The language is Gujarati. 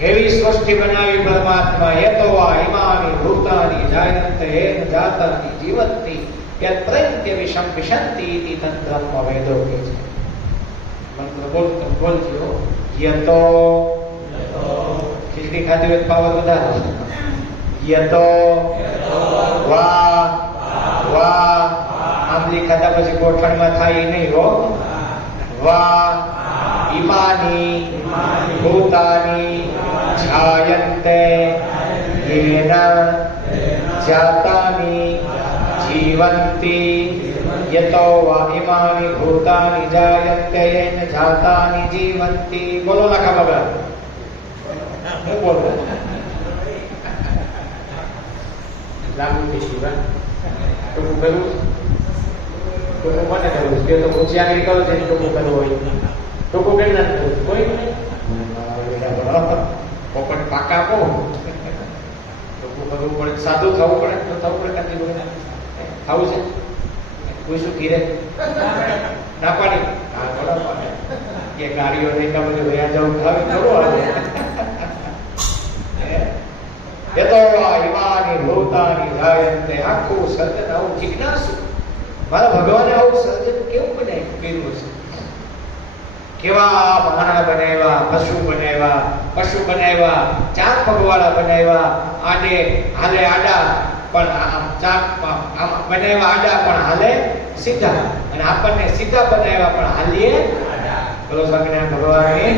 એવી સૃષ્ટિ બનાવી પરમાત્મા યતો વા ઇમાની ભૂતાની જાયંત હેન જાતાની જીવંતી યત પ્રત્ય વિષમ વિશંતિ ઇતિ તંત્રમ વેદો કે છે. મંત્ર બોલતો બોલજો યતો. ખીચડી ખાધી હોય પાવર વધારે. યતો. વા. વા. આમલી ખાધા પછી ગોઠણમાં થાય નહીં હો. વા. ઇમાની ભૂતાની. જાયન્તે યેન જાતાની જીવંતી યતો વા ઇમાની ભૂતાની જાયન્તે યેન જાતાની જીવંતી બોલો લખા બાબા હું બોલું લાગુ થઈ ગયું બા ટૂંકું કરવું ટૂંકું કોને કરવું છે તો હોશિયારી કરો છે ટૂંકું કરવું હોય ટૂંકું કેમ ના કરવું કોઈ નહીં પોપટ પાકા આપો. લોકો કરવું પડે. સાદું થવું પડે તો થવું પડે કાંઈ હોય થવું છે? શું ઘીરે ના હા બરાબર કે ગાડીઓ નહીં તમે બધું વયા જવું હવે થોડું આવે એ તો ઈમાની ભૂતાની જાયંતે આખું સર્જન આવું જિજ્ઞાસુ. મારા ભગવાને આવું સર્જન છે કેવા મહાણા બનાવ્યા પશુ બનાવ્યા પશુ બનાવ્યા ચાર પગવાળા બનાવ્યા આડે હાલે આડા, પણ આમ ચાર બનાવ્યા આડા પણ હાલે સીધા. અને આપણને સીધા બનાવ્યા પણ હાલીએ બોલો સ્વામિનારાયણ ભગવાન.